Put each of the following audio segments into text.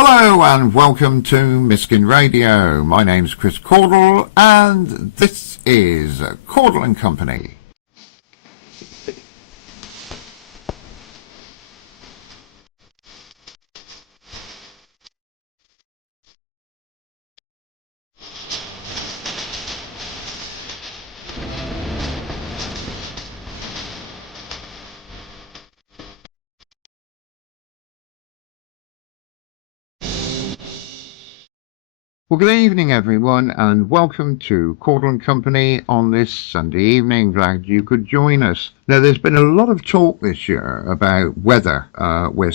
Hello and welcome to Miskin Radio. My name's Chris Caudle and this is Caudle and Company. Well, good evening, everyone, and welcome to Caudle and Company on this Sunday evening. Glad you could join us. Now, there's been a lot of talk this year about whether we're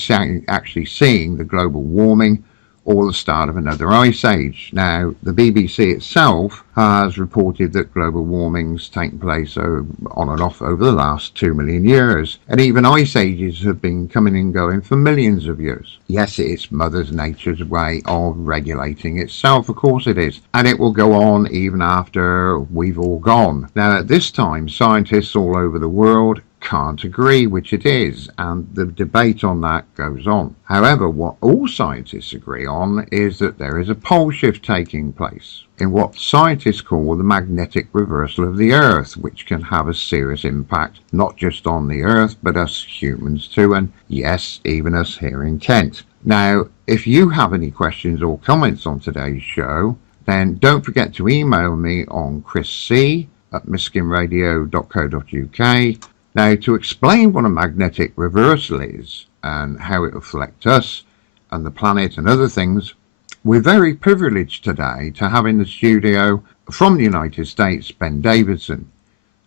actually seeing the global warming or the start of another ice age. Now, the BBC itself has reported that global warming's taken place on and off over the last 2 million years, and even ice ages have been coming and going for millions of years. Yes, it's Mother Nature's way of regulating itself, of course it is, and it will go on even after we've all gone. Now, at this time, scientists all over the world can't agree which it is, and the debate on that goes on. However, what all scientists agree on is that there is a pole shift taking place in what scientists call the magnetic reversal of the Earth, which can have a serious impact not just on the Earth but us humans too, and yes, even us here in Kent. Now, if you have any questions or comments on today's show, then don't forget to email me on chrisc@miskinradio.co.uk. Now, to explain what a magnetic reversal is and how it will affect us and the planet and other things, we're very privileged today to have in the studio from the United States, Ben Davidson.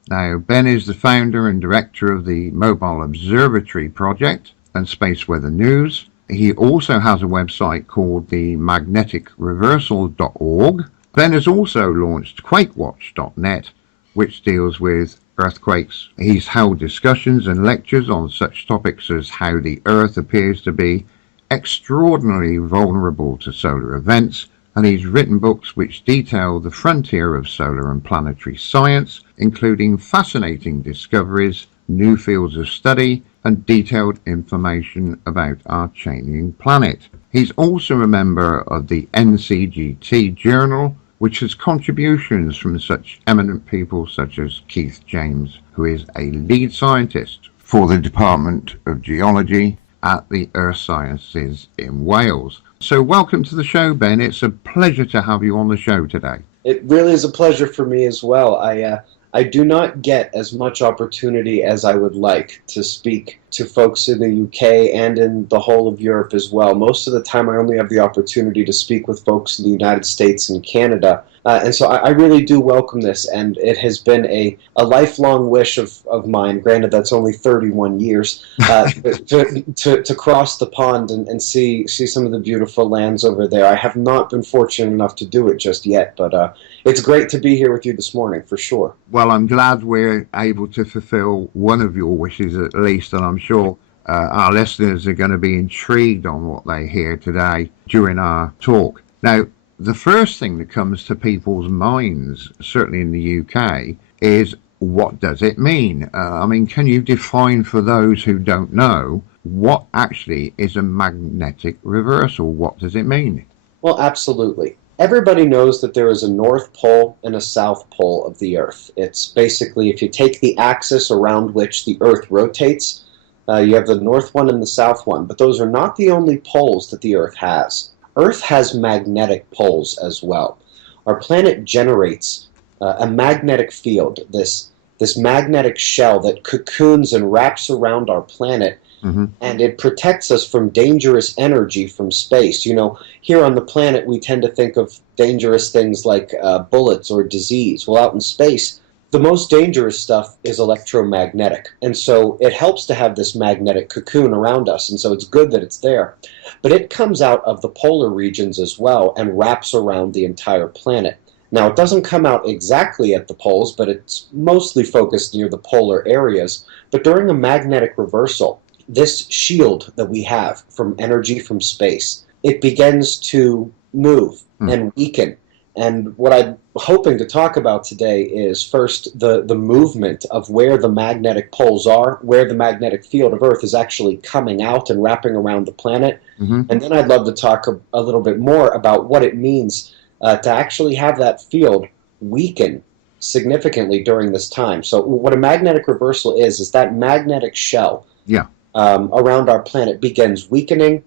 Now, Ben is the founder and director of the Mobile Observatory Project and Space Weather News. He also has a website called the magneticreversal.org. Ben has also launched quakewatch.net, which deals with earthquakes. He's held discussions and lectures on such topics as how the Earth appears to be extraordinarily vulnerable to solar events, and he's written books which detail the frontier of solar and planetary science, including fascinating discoveries, new fields of study, and detailed information about our changing planet. He's also a member of the NCGT Journal, which has contributions from such eminent people such as Keith James, who is a lead scientist for the Department of Geology at the Earth Sciences in Wales. So welcome to the show, Ben. It's a pleasure to have you on the show today. It really is a pleasure for me as well. I do not get as much opportunity as I would like to speak to folks in the UK and in the whole of Europe as well. Most of the time I only have the opportunity to speak with folks in the United States and Canada. And so I really do welcome this, and it has been a lifelong wish of mine, granted that's only 31 years, to cross the pond and see some of the beautiful lands over there. I have not been fortunate enough to do it just yet, but it's great to be here with you this morning, for sure. Well, I'm glad we're able to fulfill one of your wishes at least, and I'm sure our listeners are going to be intrigued on what they hear today during our talk. Now, the first thing that comes to people's minds, certainly in the UK, is what does it mean? Can you define for those who don't know what actually is a magnetic reversal? What does it mean? Well, absolutely. Everybody knows that there is a North Pole and a South Pole of the Earth. It's basically, if you take the axis around which the Earth rotates, you have the North one and the South one, but those are not the only poles that the Earth has. Earth has magnetic poles as well. Our planet generates a magnetic field, this magnetic shell that cocoons and wraps around our planet, and it protects us from dangerous energy from space. You know, here on the planet we tend to think of dangerous things like bullets or disease. Well, out in space, the most dangerous stuff is electromagnetic, and so it helps to have this magnetic cocoon around us, and so it's good that it's there. But it comes out of the polar regions as well and wraps around the entire planet. Now, it doesn't come out exactly at the poles, but it's mostly focused near the polar areas. But during a magnetic reversal, this shield that we have from energy from space, it begins to move and weaken. And what I'm hoping to talk about today is first the movement of where the magnetic poles are, where the magnetic field of Earth is actually coming out and wrapping around the planet. Mm-hmm. And then I'd love to talk a little bit more about what it means to actually have that field weaken significantly during this time. So what a magnetic reversal is that magnetic shell around our planet begins weakening,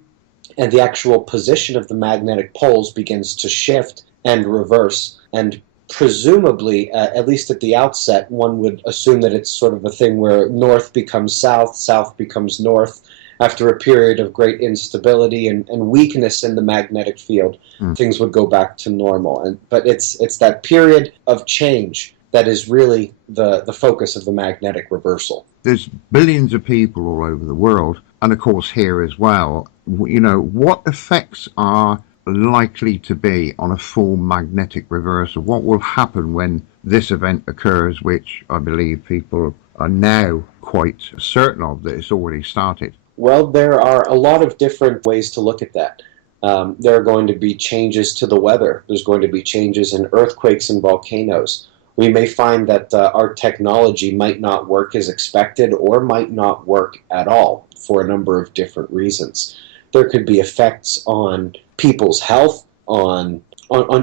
and the actual position of the magnetic poles begins to shift and reverse. And presumably, at least at the outset, one would assume that it's sort of a thing where north becomes south, south becomes north. After a period of great instability and weakness in the magnetic field, things would go back to normal. But it's that period of change that is really the focus of the magnetic reversal. There's billions of people all over the world, and of course here as well. What effects are likely to be on a full magnetic reversal? What will happen when this event occurs, which I believe people are now quite certain of that it's already started? Well, there are a lot of different ways to look at that. There are going to be changes to the weather. There's going to be changes in earthquakes and volcanoes. We may find that our technology might not work as expected or might not work at all for a number of different reasons. There could be effects on people's health, on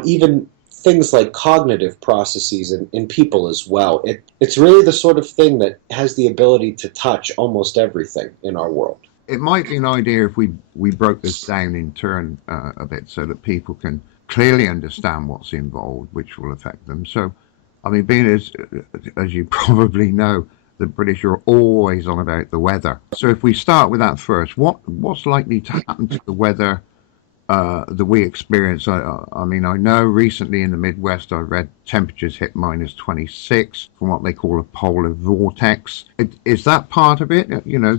even things like cognitive processes in people as well. It's really the sort of thing that has the ability to touch almost everything in our world. It might be an idea if we broke this down in turn a bit so that people can clearly understand what's involved, which will affect them. So, I mean, being as you probably know, the British are always on about the weather. So if we start with that first, what's likely to happen to the weather that we experience? I mean, I know recently in the Midwest I read temperatures hit -26 from what they call a polar vortex. Is that part of it?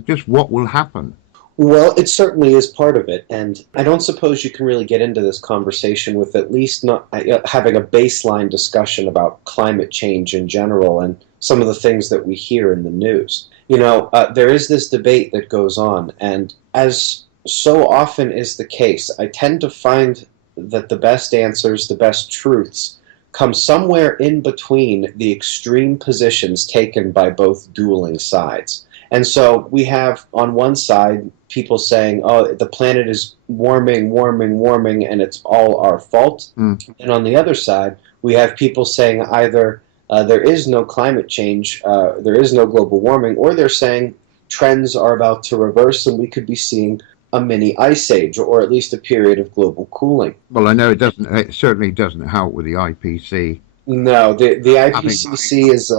Just what will happen? Well, it certainly is part of it, and I don't suppose you can really get into this conversation with at least not having a baseline discussion about climate change in general and some of the things that we hear in the news. There is this debate that goes on, and as so often is the case, I tend to find that the best answers, the best truths, come somewhere in between the extreme positions taken by both dueling sides. And so we have on one side people saying, oh, the planet is warming, and it's all our fault. And on the other side, we have people saying either there is no climate change, there is no global warming, or they're saying trends are about to reverse and we could be seeing a mini ice age, or at least a period of global cooling. Well, I know it certainly doesn't help with the IPCC. No, the IPCC is,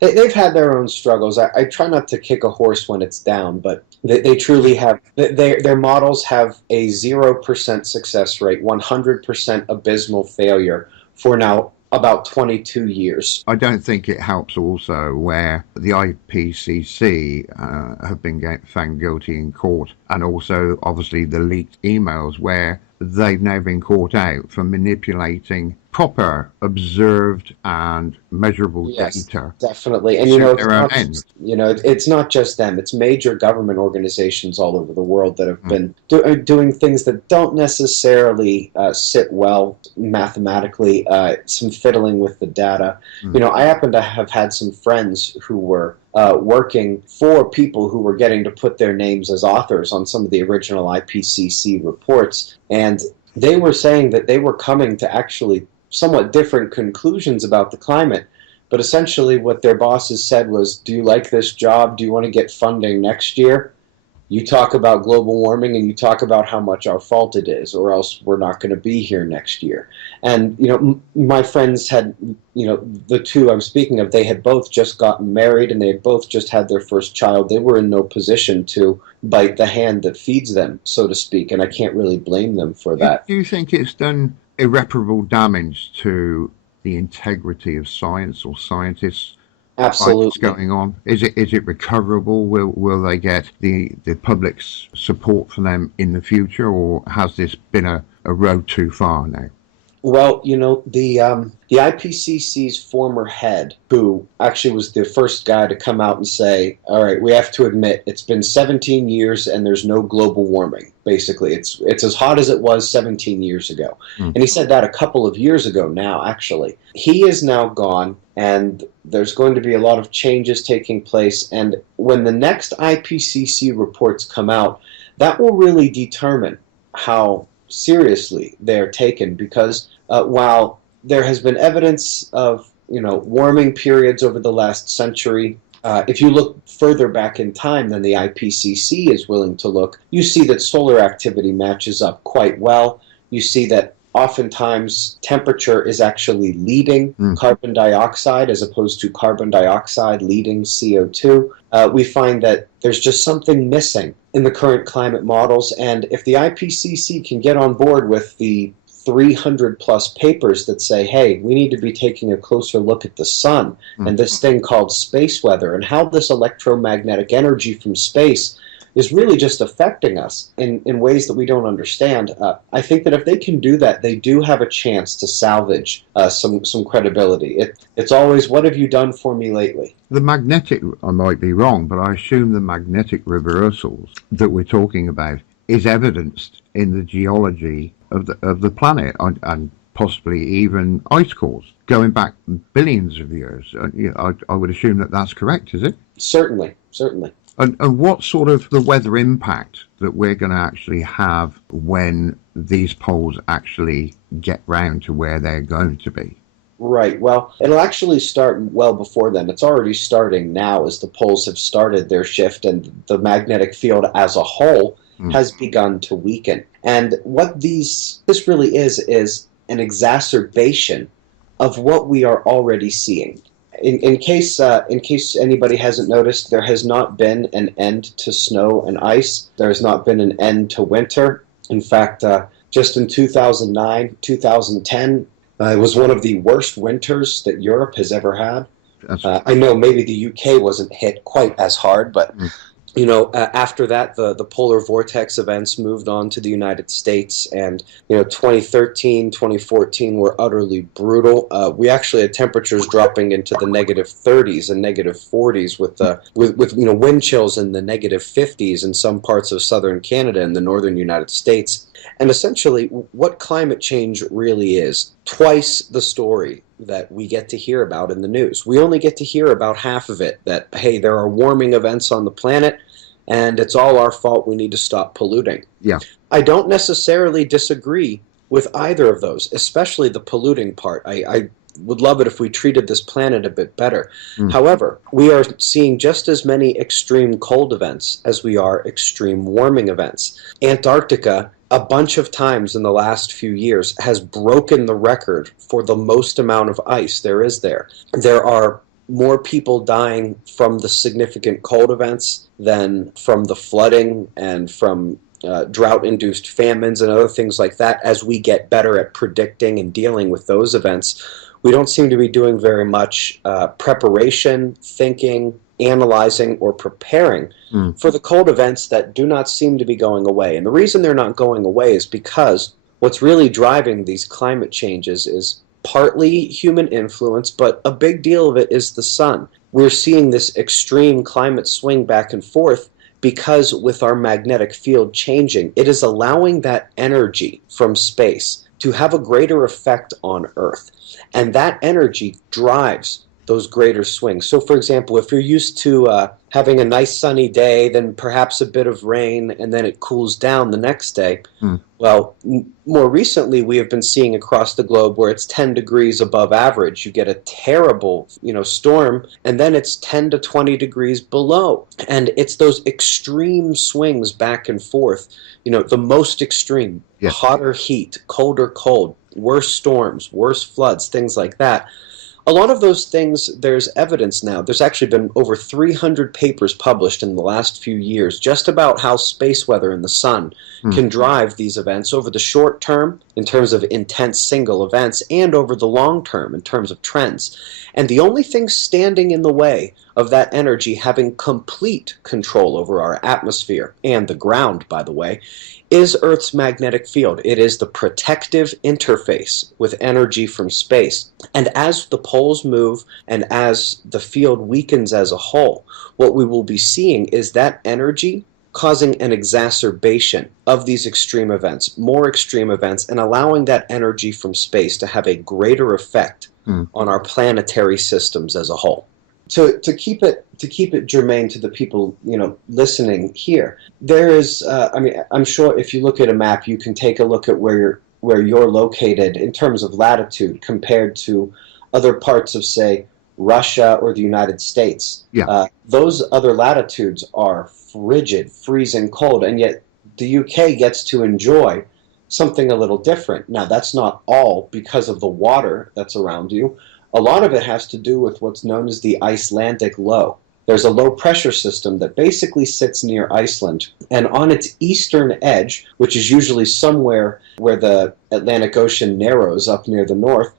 they've had their own struggles. I try not to kick a horse when it's down, but they truly have, their models have a 0% success rate, 100% abysmal failure for now about 22 years. I don't think it helps also where the IPCC have been found guilty in court, and also obviously the leaked emails where they've now been caught out for manipulating proper, observed and measurable data. Definitely. And it's not just them. It's major government organizations all over the world that have been doing things that don't necessarily sit well mathematically, some fiddling with the data. I happen to have had some friends who were working for people who were getting to put their names as authors on some of the original IPCC reports, and they were saying that they were coming to actually somewhat different conclusions about the climate, but essentially what their bosses said was, do you like this job? Do you want to get funding next year? You talk about global warming and you talk about how much our fault it is, or else we're not going to be here next year. And, my friends had, the two I'm speaking of, they had both just gotten married and they had both just had their first child. They were in no position to bite the hand that feeds them, so to speak, and I can't really blame them for that. Do you think it's done irreparable damage to the integrity of science or scientists? Absolutely. What's going on? Is it recoverable? Will they get the public's support for them in the future, or has this been a road too far now? Well, the IPCC's former head, who actually was the first guy to come out and say, all right, we have to admit it's been 17 years and there's no global warming. Basically, it's as hot as it was 17 years ago. Mm. And he said that a couple of years ago now, actually. He is now gone, and there's going to be a lot of changes taking place. And when the next IPCC reports come out, that will really determine how seriously they're taken, because while there has been evidence of warming periods over the last century, if you look further back in time than the IPCC is willing to look, you see that solar activity matches up quite well. You see that oftentimes temperature is actually leading carbon dioxide as opposed to carbon dioxide leading CO2. We find that there's just something missing in the current climate models, and if the IPCC can get on board with the 300 plus papers that say, hey, we need to be taking a closer look at the sun and this thing called space weather and how this electromagnetic energy from space is really just affecting us in ways that we don't understand. I think that if they can do that, they do have a chance to salvage some credibility. It's always, what have you done for me lately? The magnetic, I might be wrong, but I assume the magnetic reversals that we're talking about is evidenced in the geology of the planet and possibly even ice cores going back billions of years. I would assume that that's correct, is it? Certainly, certainly. And what sort of the weather impact that we're going to actually have when these poles actually get round to where they're going to be? Right. Well, it'll actually start well before then. It's already starting now as the poles have started their shift and the magnetic field as a whole has begun to weaken. And what this really is an exacerbation of what we are already seeing. In case anybody hasn't noticed, there has not been an end to snow and ice. There has not been an end to winter. In fact, just in 2009, 2010, it was one of the worst winters that Europe has ever had. I know maybe the UK wasn't hit quite as hard, but after that, the polar vortex events moved on to the United States, and 2013, 2014 were utterly brutal. We actually had temperatures dropping into the negative 30s and negative 40s with wind chills in the negative 50s in some parts of southern Canada and the northern United States. And essentially, what climate change really is, twice the story that we get to hear about in the news. We only get to hear about half of it, that, hey, there are warming events on the planet, and it's all our fault, we need to stop polluting. Yeah. I don't necessarily disagree with either of those, especially the polluting part. I would love it if we treated this planet a bit better. However, we are seeing just as many extreme cold events as we are extreme warming events. Antarctica, a bunch of times in the last few years, has broken the record for the most amount of ice there is there. There are more people dying from the significant cold events than from the flooding and from drought-induced famines and other things like that. As we get better at predicting and dealing with those events, we don't seem to be doing very much preparation, thinking, analyzing, or preparing for the cold events that do not seem to be going away. And the reason they're not going away is because what's really driving these climate changes is partly human influence, but a big deal of it is the sun. We're seeing this extreme climate swing back and forth because with our magnetic field changing, it is allowing that energy from space to have a greater effect on Earth. And that energy drives those greater swings. So, for example, if you're used to having a nice sunny day, then perhaps a bit of rain, and then it cools down the next day, well, more recently we have been seeing across the globe where it's 10 degrees above average. You get a terrible, storm, and then it's 10 to 20 degrees below. And it's those extreme swings back and forth, the most extreme, hotter heat, colder cold, worse storms, worse floods, things like that. A lot of those things, there's evidence now. There's actually been over 300 papers published in the last few years just about how space weather and the sun can drive these events over the short term in terms of intense single events and over the long term in terms of trends. And the only thing standing in the way of that energy having complete control over our atmosphere and the ground, by the way, is Earth's magnetic field. It is the protective interface with energy from space. And as the poles move and as the field weakens as a whole, what we will be seeing is that energy causing an exacerbation of these extreme events, more extreme events, and allowing that energy from space to have a greater effect on our planetary systems as a whole. To keep it germane to the people listening here, there is I'm sure if you look at a map, you can take a look at where you're located in terms of latitude compared to other parts of, say, Russia or the United States. Yeah. Those other latitudes are frigid, freezing cold, and yet the UK gets to enjoy something a little different. Now, that's not all because of the water that's around you. A lot of it has to do with what's known as the Icelandic low. There's a low pressure system that basically sits near Iceland, and on its eastern edge, which is usually somewhere where the Atlantic Ocean narrows up near the north,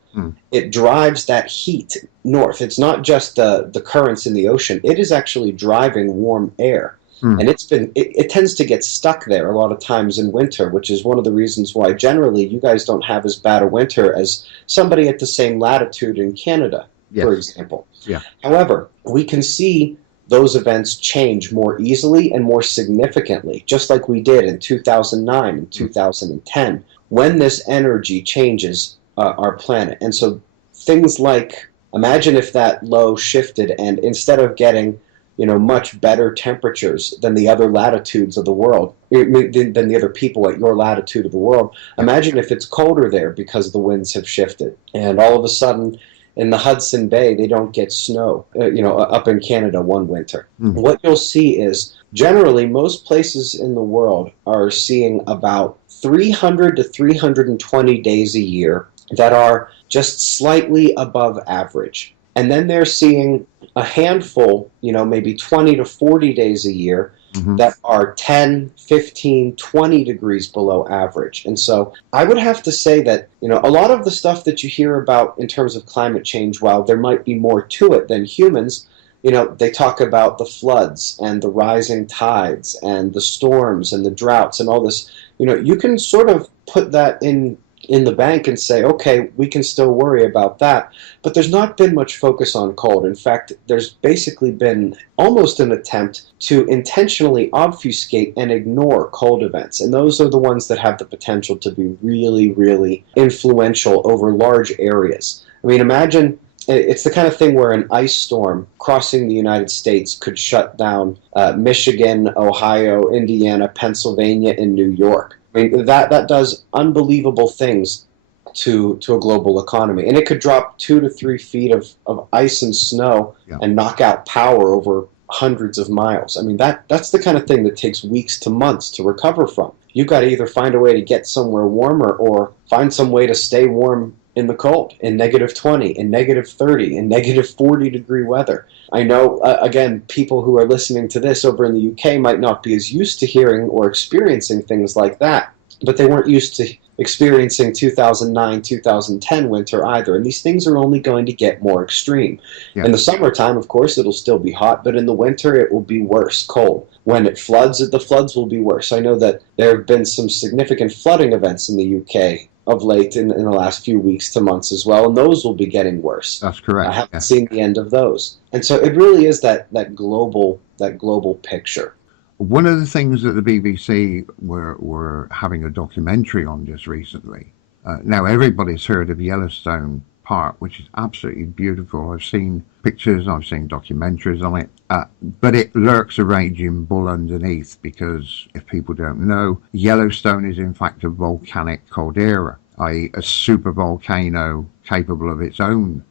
it drives that heat north. It's not just the currents in the ocean. It is actually driving warm air. And it tends to get stuck there a lot of times in winter, which is one of the reasons why generally you guys don't have as bad a winter as somebody at the same latitude in Canada, for example. Yeah. However, we can see those events change more easily and more significantly, just like we did in 2009 and 2010, when this energy changes our planet. And so things like, imagine if that low shifted and instead of getting much better temperatures than the other latitudes of the world, than the other people at your latitude of the world. Imagine if it's colder there because the winds have shifted, and all of a sudden in the Hudson Bay they don't get snow, up in Canada one winter. What you'll see is generally most places in the world are seeing about 300 to 320 days a year that are just slightly above average. And then they're seeing a handful, maybe 20 to 40 days a year that are 10, 15, 20 degrees below average. And so I would have to say that, a lot of the stuff that you hear about in terms of climate change, while there might be more to it than humans, they talk about the floods and the rising tides and the storms and the droughts and all this. You can sort of put that in the bank and say, okay, we can still worry about that. But there's not been much focus on cold. In fact, there's basically been almost an attempt to intentionally obfuscate and ignore cold events. And those are the ones that have the potential to be really, really influential over large areas. I mean, imagine it's the kind of thing where an ice storm crossing the United States could shut down Michigan, Ohio, Indiana, Pennsylvania, and New York. I mean, that does unbelievable things to a global economy. And it could drop 2 to 3 feet of ice and snow and knock out power over hundreds of miles. I mean, that's the kind of thing that takes weeks to months to recover from. You've got to either find a way to get somewhere warmer or find some way to stay warm in the cold, in negative 20, in negative 30, in negative 40 degree weather. I know, again, people who are listening to this over in the UK might not be as used to hearing or experiencing things like that, but they weren't used to experiencing 2009, 2010 winter either, and these things are only going to get more extreme. Yeah. In the summertime, of course, it'll still be hot, but in the winter it will be worse, cold. When it floods, the floods will be worse. I know that there have been some significant flooding events in the UK of late in the last few weeks to months as well, and those will be getting worse. That's correct. I haven't seen the end of those. And so it really is that global picture. One of the things that the BBC were having a documentary on just recently, now everybody's heard of Yellowstone Park, which is absolutely beautiful. I've seen pictures, I've seen documentaries on it, but it lurks a raging bull underneath because, if people don't know, Yellowstone is in fact a volcanic caldera, i.e. a super volcano capable of its own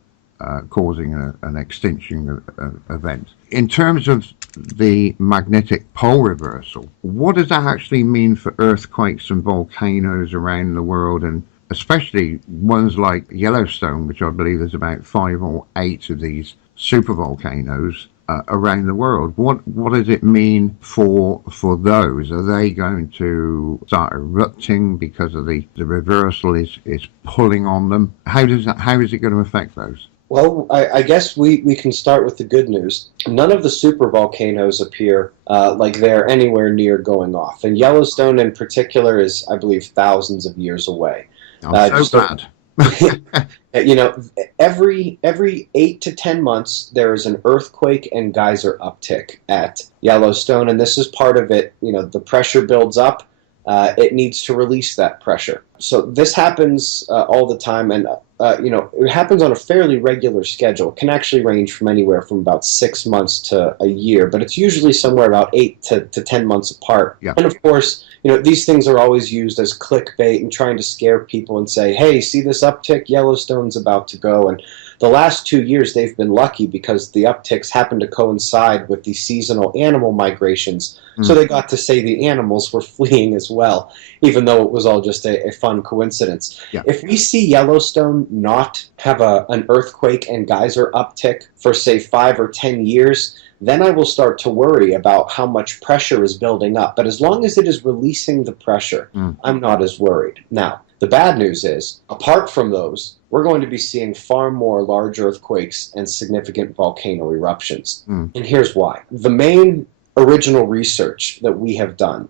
causing an extinction event. In terms of the magnetic pole reversal, what does that actually mean for earthquakes and volcanoes around the world, and especially ones like Yellowstone, which I believe there's about 5 or 8 of these supervolcanoes around the world? What does it mean for those? Are they going to start erupting because of the reversal is pulling on them? How is it going to affect those? Well, I guess we can start with the good news. None of the supervolcanoes appear like they're anywhere near going off. And Yellowstone in particular is, I believe, thousands of years away. I'm so Just a, glad. you know, every 8 to 10 months there is an earthquake and geyser uptick at Yellowstone, and this is part of it. You know, the pressure builds up. It needs to release that pressure. So this happens all the time, and it happens on a fairly regular schedule. It can actually range from anywhere from about 6 months to a year, but it's usually somewhere about 8 to 10 months apart. Yeah. And of course, these things are always used as clickbait and trying to scare people and say, hey, see this uptick? Yellowstone's about to go. And the last 2 years they've been lucky because the upticks happen to coincide with the seasonal animal migrations. So they got to say the animals were fleeing as well, even though it was all just a fun coincidence. Yeah. If we see Yellowstone not have an earthquake and geyser uptick for, say, 5 or 10 years, then I will start to worry about how much pressure is building up. But as long as it is releasing the pressure, I'm not as worried. Now, the bad news is, apart from those, we're going to be seeing far more large earthquakes and significant volcano eruptions. And here's why. The main original research that we have done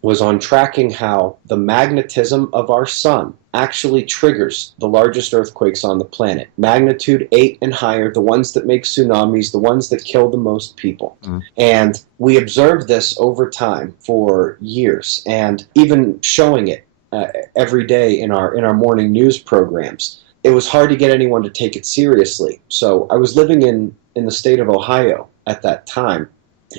was on tracking how the magnetism of our sun actually triggers the largest earthquakes on the planet. Magnitude 8 and higher, the ones that make tsunamis, the ones that kill the most people. And we observed this over time for years, and even showing it every day in our morning news programs. It was hard to get anyone to take it seriously. So I was living in the state of Ohio at that time,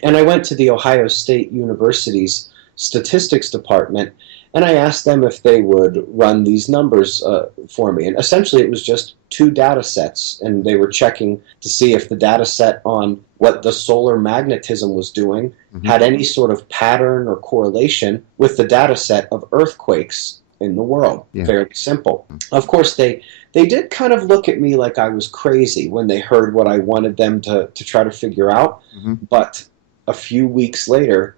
and I went to the Ohio State University's statistics department, and I asked them if they would run these numbers for me. And essentially it was just 2 data sets, and they were checking to see if the data set on what the solar magnetism was doing had any sort of pattern or correlation with the data set of earthquakes in the world. Yeah. Fairly simple. Of course, they did kind of look at me like I was crazy when they heard what I wanted them to try to figure out, but a few weeks later,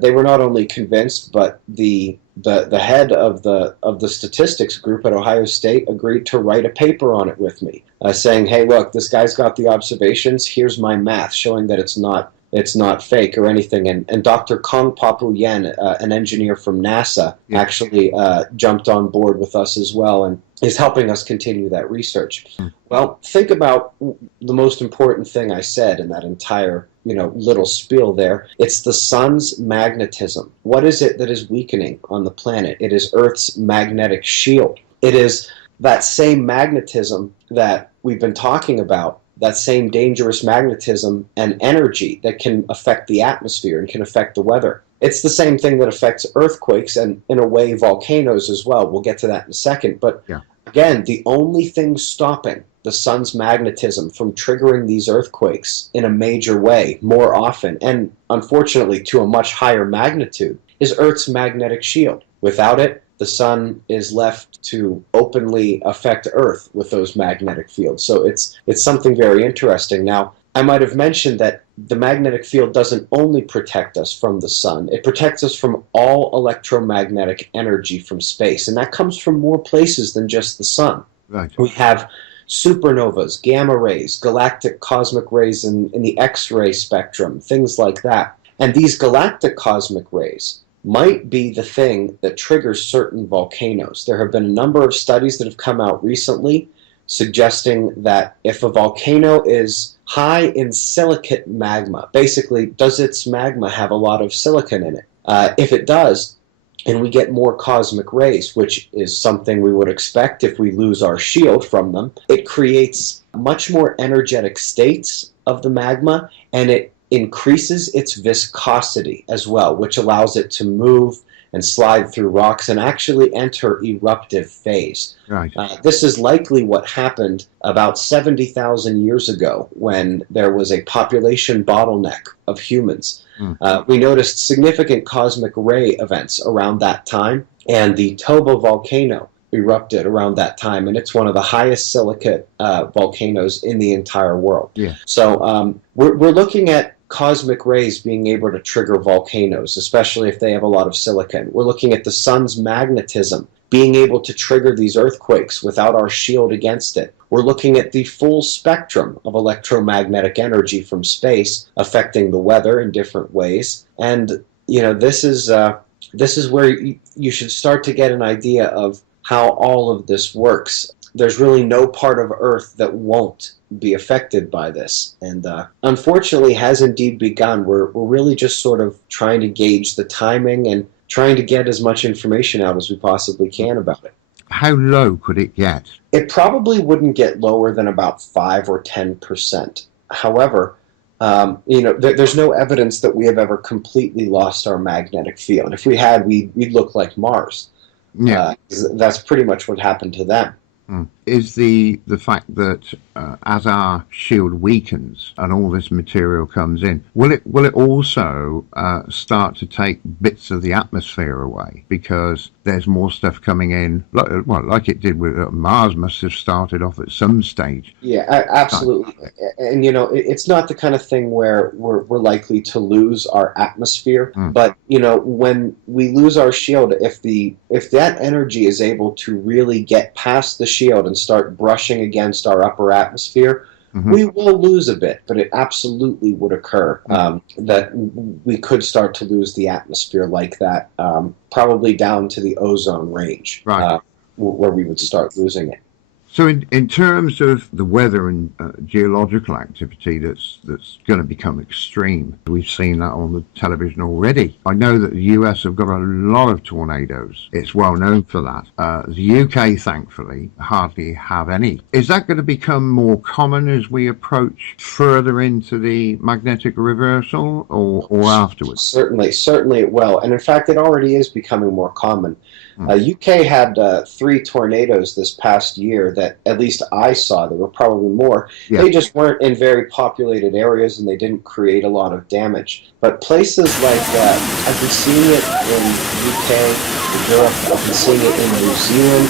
they were not only convinced, but the head of the statistics group at Ohio State agreed to write a paper on it with me, saying, "Hey, look, this guy's got the observations. Here's my math showing that it's not fake or anything." And Dr. Kong Papu Yen, an engineer from NASA, actually jumped on board with us as well and is helping us continue that research. Well, think about the most important thing I said in that entire little spiel there. It's the sun's magnetism. What is it that is weakening on the planet? It is Earth's magnetic shield. It is that same magnetism that we've been talking about, that same dangerous magnetism and energy that can affect the atmosphere and can affect the weather. It's the same thing that affects earthquakes and, in a way, volcanoes as well. We'll get to that in a second. But again, the only thing stopping the sun's magnetism from triggering these earthquakes in a major way more often, and unfortunately to a much higher magnitude, is Earth's magnetic shield. Without it, the sun is left to openly affect Earth with those magnetic fields. So it's something very interesting. Now, I might have mentioned that the magnetic field doesn't only protect us from the sun, it protects us from all electromagnetic energy from space, and that comes from more places than just the sun. Right. We have supernovas, gamma rays, galactic cosmic rays in the X-ray spectrum, things like that. And these galactic cosmic rays might be the thing that triggers certain volcanoes. There have been a number of studies that have come out recently suggesting that if a volcano is high in silicate magma, basically, does its magma have a lot of silicon in it? If it does, and we get more cosmic rays, which is something we would expect if we lose our shield from them, it creates much more energetic states of the magma, and it increases its viscosity as well, which allows it to move and slide through rocks and actually enter eruptive phase. Right. This is likely what happened about 70,000 years ago when there was a population bottleneck of humans. We noticed significant cosmic ray events around that time, and the Toba volcano erupted around that time, and it's one of the highest silicate volcanoes in the entire world. Yeah. So we're looking at cosmic rays being able to trigger volcanoes, especially if they have a lot of silicon. We're looking at the sun's magnetism being able to trigger these earthquakes without our shield against it. We're looking at the full spectrum of electromagnetic energy from space affecting the weather in different ways. And, this is where you should start to get an idea of how all of this works. There's really no part of Earth that won't be affected by this. And unfortunately has indeed begun. We're really just sort of trying to gauge the timing and trying to get as much information out as we possibly can about it. How low could it get? It probably wouldn't get lower than about 5 or 10%. However, there's no evidence that we have ever completely lost our magnetic field. If we had, we'd look like Mars. Yeah. That's pretty much what happened to them. Is the fact that as our shield weakens and all this material comes in, will it also start to take bits of the atmosphere away because there's more stuff coming in? Like it did with Mars, must have started off at some stage. Yeah, absolutely. And it's not the kind of thing where we're likely to lose our atmosphere. But when we lose our shield, if that energy is able to really get past the shield and start brushing against our upper atmosphere, we will lose a bit, but it absolutely would occur that we could start to lose the atmosphere like that, probably down to the ozone range, right, where we would start losing it. So in terms of the weather and geological activity that's going to become extreme, we've seen that on the television already. I know that the US have got a lot of tornadoes. It's well known for that. The UK, thankfully, hardly have any. Is that going to become more common as we approach further into the magnetic reversal or afterwards? Certainly it will. And in fact, it already is becoming more common. UK had 3 tornadoes this past year that at least I saw. There were probably more. Yeah. They just weren't in very populated areas and they didn't create a lot of damage. But places like I've been seeing it in UK, Europe, I've been seeing it in New Zealand,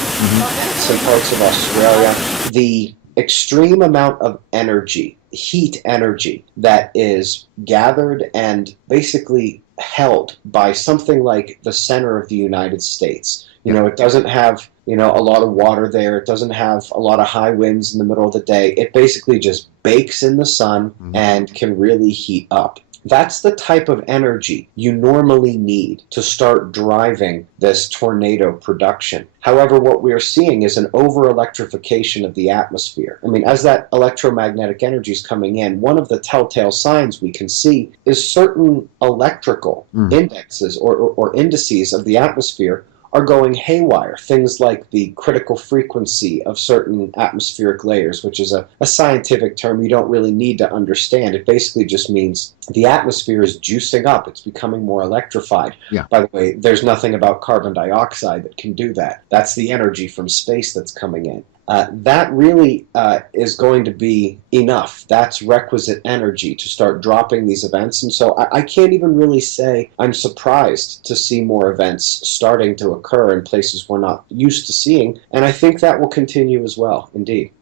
some parts of Australia. The extreme amount of energy, heat energy, that is gathered and basically held by something like the center of the United States. It doesn't have, a lot of water there. It doesn't have a lot of high winds in the middle of the day. It basically just bakes in the sun and can really heat up. That's the type of energy you normally need to start driving this tornado production. However, what we're seeing is an over-electrification of the atmosphere. I mean, as that electromagnetic energy is coming in, one of the telltale signs we can see is certain electrical indexes or indices of the atmosphere are going haywire. Things like the critical frequency of certain atmospheric layers, which is a scientific term you don't really need to understand. It basically just means the atmosphere is juicing up. It's becoming more electrified. Yeah. By the way, there's nothing about carbon dioxide that can do that. That's the energy from space that's coming in. That really is going to be enough. That's requisite energy to start dropping these events. And so I can't even really say I'm surprised to see more events starting to occur in places we're not used to seeing. And I think that will continue as well, indeed.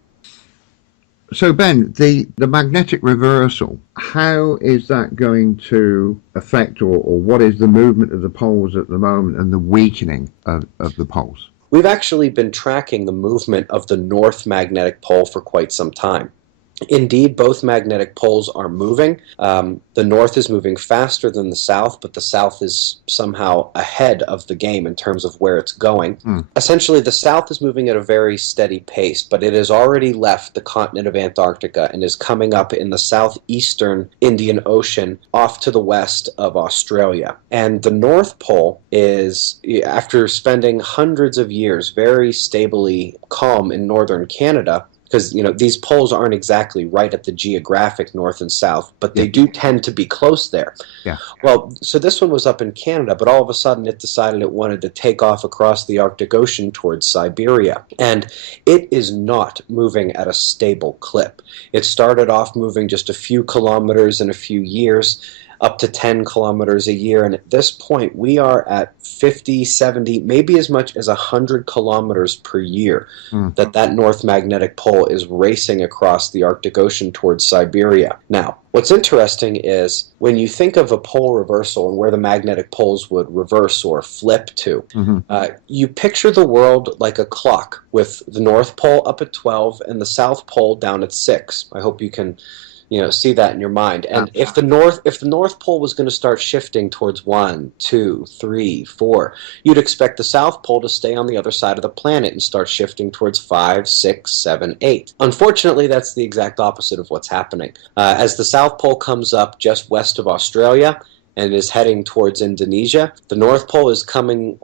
So, Ben, the magnetic reversal, how is that going to affect or what is the movement of the poles at the moment and the weakening of the poles? We've actually been tracking the movement of the north magnetic pole for quite some time. Indeed, both magnetic poles are moving. The north is moving faster than the south, but the south is somehow ahead of the game in terms of where it's going. Essentially, the south is moving at a very steady pace, but it has already left the continent of Antarctica and is coming up in the southeastern Indian Ocean off to the west of Australia. And the North Pole is, after spending hundreds of years very stably calm in northern Canada, because these poles aren't exactly right at the geographic north and south, but they do tend to be close there. Yeah. Well, so this one was up in Canada, but all of a sudden it decided it wanted to take off across the Arctic Ocean towards Siberia. And it is not moving at a stable clip. It started off moving just a few kilometers in a few years. up to 10 kilometers a year. And at this point, we are at 50, 70, maybe as much as 100 kilometers per year that North Magnetic Pole is racing across the Arctic Ocean towards Siberia. Now, what's interesting is when you think of a pole reversal and where the magnetic poles would reverse or flip to, you picture the world like a clock with the North Pole up at 12 and the South Pole down at 6. I hope you can see that in your mind. And if the North Pole was going to start shifting towards 1, 2, 3, 4, you'd expect the South Pole to stay on the other side of the planet and start shifting towards 5, 6, 7, 8. Unfortunately, that's the exact opposite of what's happening. As the South Pole comes up just west of Australia and is heading towards Indonesia, the North Pole is coming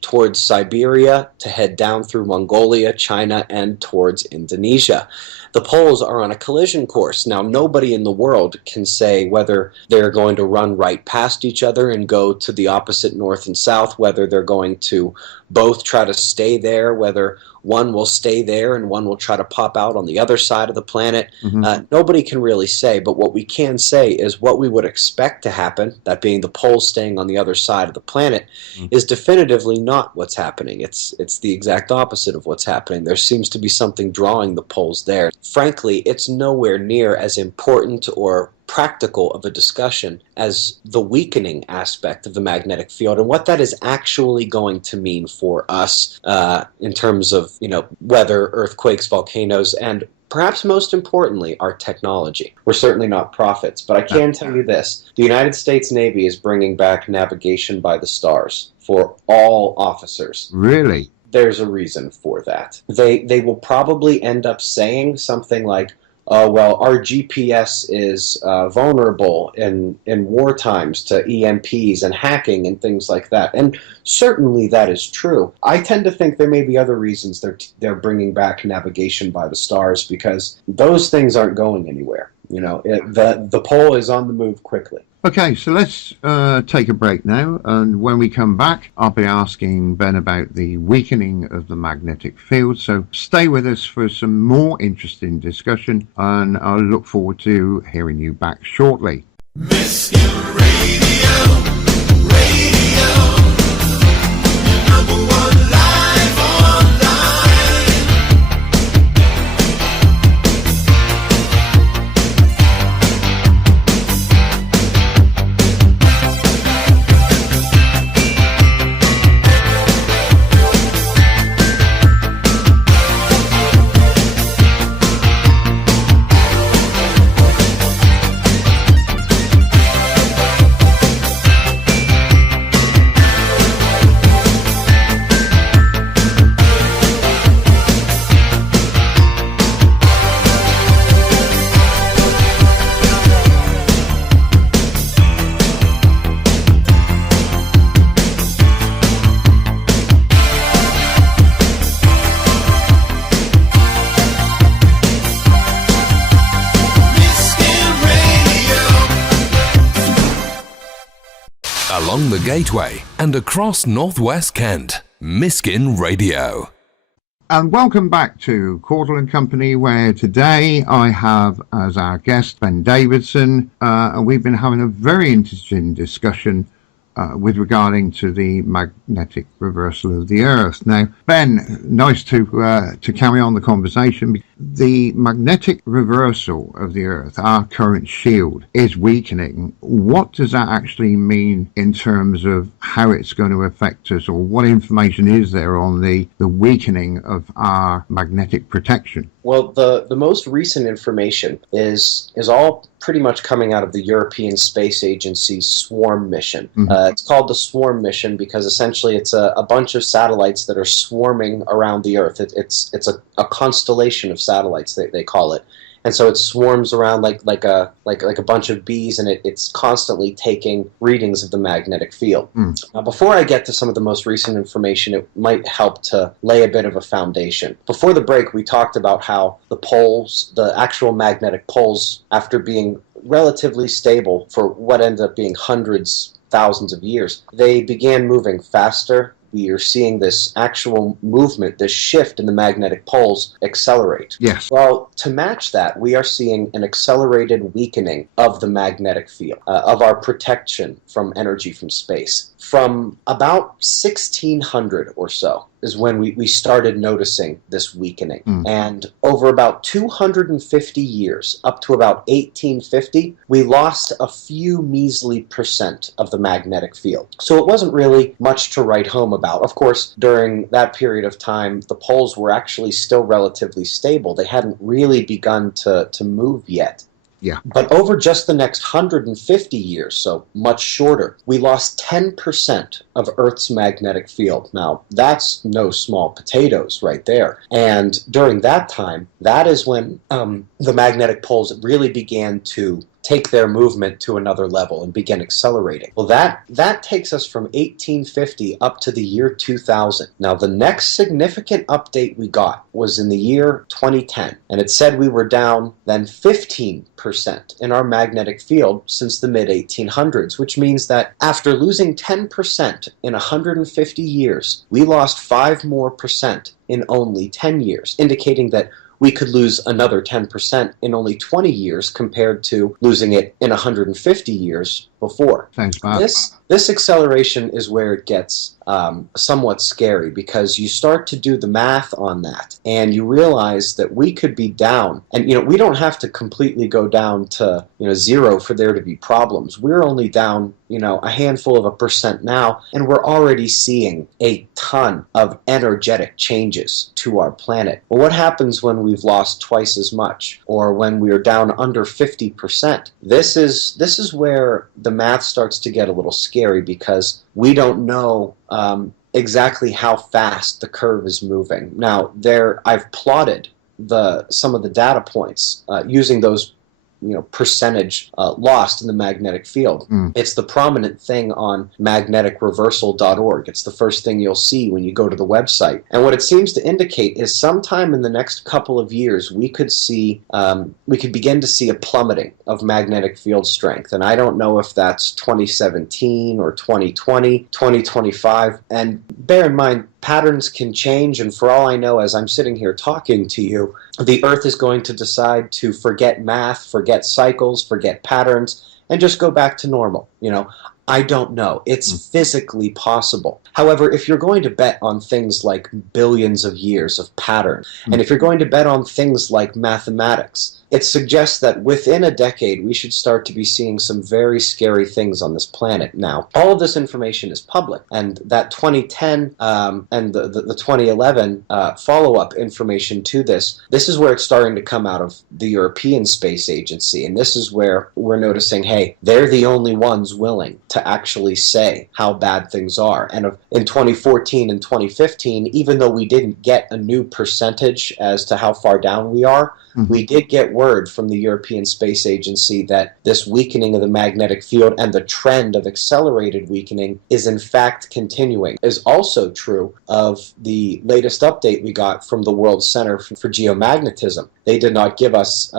towards Siberia to head down through Mongolia, China, and towards Indonesia. The poles are on a collision course. Now, nobody in the world can say whether they're going to run right past each other and go to the opposite north and south, whether they're going to both try to stay there, whether one will stay there and one will try to pop out on the other side of the planet. Nobody can really say, but what we can say is what we would expect to happen, that being the poles staying on the other side of the planet, is definitively not what's happening. It's the exact opposite of what's happening. There seems to be something drawing the poles there. Frankly, it's nowhere near as important or practical of a discussion as the weakening aspect of the magnetic field and what that is actually going to mean for us in terms of weather, earthquakes, volcanoes, and perhaps most importantly, our technology. We're certainly not prophets, but I can tell you this. The United States Navy is bringing back navigation by the stars for all officers. Really? There's a reason for that. They will probably end up saying something like, well, our GPS is vulnerable in war times to EMPs and hacking and things like that. And certainly that is true. I tend to think there may be other reasons they're bringing back navigation by the stars, because those things aren't going anywhere. The pole is on the move quickly. Okay, so let's take a break now, and when we come back, I'll be asking Ben about the weakening of the magnetic field, so stay with us for some more interesting discussion, and I'll look forward to hearing you back shortly. Miskin Radio, number one live online. Along the Gateway and across Northwest Kent, Miskin Radio. And welcome back to Caudle & Company, where today I have as our guest Ben Davidson, and we've been having a very interesting discussion with regarding to the magnetic reversal of the Earth. Now, Ben, nice to carry on the conversation. The magnetic reversal of the Earth, our current shield, is weakening. What does that actually mean in terms of how it's going to affect us, or what information is there on the weakening of our magnetic protection? Well, the most recent information is all pretty much coming out of the European Space Agency's SWARM mission. It's called the SWARM mission because essentially it's a bunch of satellites that are swarming around the Earth. It's a constellation of satellites, they call it. And so it swarms around like a bunch of bees, and it's constantly taking readings of the magnetic field. Now, before I get to some of the most recent information, it might help to lay a bit of a foundation. Before the break, we talked about how the poles, the actual magnetic poles, after being relatively stable for what ended up being thousands of years, they began moving faster we are seeing this actual movement, this shift in the magnetic poles accelerate. Yes. Well, to match that, we are seeing an accelerated weakening of the magnetic field, of our protection from energy from space. From about 1600 or so is when we started noticing this weakening. And over about 250 years, up to about 1850, we lost a few measly percent of the magnetic field. So it wasn't really much to write home about. Of course, during that period of time, the poles were actually still relatively stable. They hadn't really begun to move yet. Yeah. But over just the next 150 years, so much shorter, we lost 10% of Earth's magnetic field. Now, that's no small potatoes right there. And during that time, that is when the magnetic poles really began to take their movement to another level and begin accelerating. Well, that takes us from 1850 up to the year 2000. Now, the next significant update we got was in the year 2010, and it said we were down then 15% in our magnetic field since the mid-1800s, which means that after losing 10% in 150 years, we lost 5% more in only 10 years, indicating that we could lose another 10% in only 20 years compared to losing it in 150 years before. Thanks, Mark. This acceleration is where it gets somewhat scary, because you start to do the math on that and you realize that we could be down, and we don't have to completely go down to zero for there to be problems. We're only down a handful of a percent now, and we're already seeing a ton of energetic changes to our planet. Well, what happens when we've lost twice as much, or when we're down under 50%? This is where the math starts to get a little scary, because we don't know exactly how fast the curve is moving. Now, I've plotted some of the data points using those percentage lost in the magnetic field. It's the prominent thing on magneticreversal.org. It's the first thing you'll see when you go to the website. And what it seems to indicate is sometime in the next couple of years, we could begin to see a plummeting of magnetic field strength. And I don't know if that's 2017 or 2020, 2025. And bear in mind, patterns can change, and for all I know, as I'm sitting here talking to you, the Earth is going to decide to forget math, forget cycles, forget patterns, and just go back to normal. I don't know. It's physically possible. However, if you're going to bet on things like billions of years of pattern, and if you're going to bet on things like mathematics, it suggests that within a decade we should start to be seeing some very scary things on this planet. Now, all of this information is public, and that 2010 and the 2011 follow-up information to this is where it's starting to come out of the European Space Agency, and this is where we're noticing, hey, they're the only ones willing to actually say how bad things are. And in 2014 and 2015, even though we didn't get a new percentage as to how far down we are, we did get word from the European Space Agency that this weakening of the magnetic field and the trend of accelerated weakening is in fact continuing. Is also true of the latest update we got from the World Center for Geomagnetism. They did not give us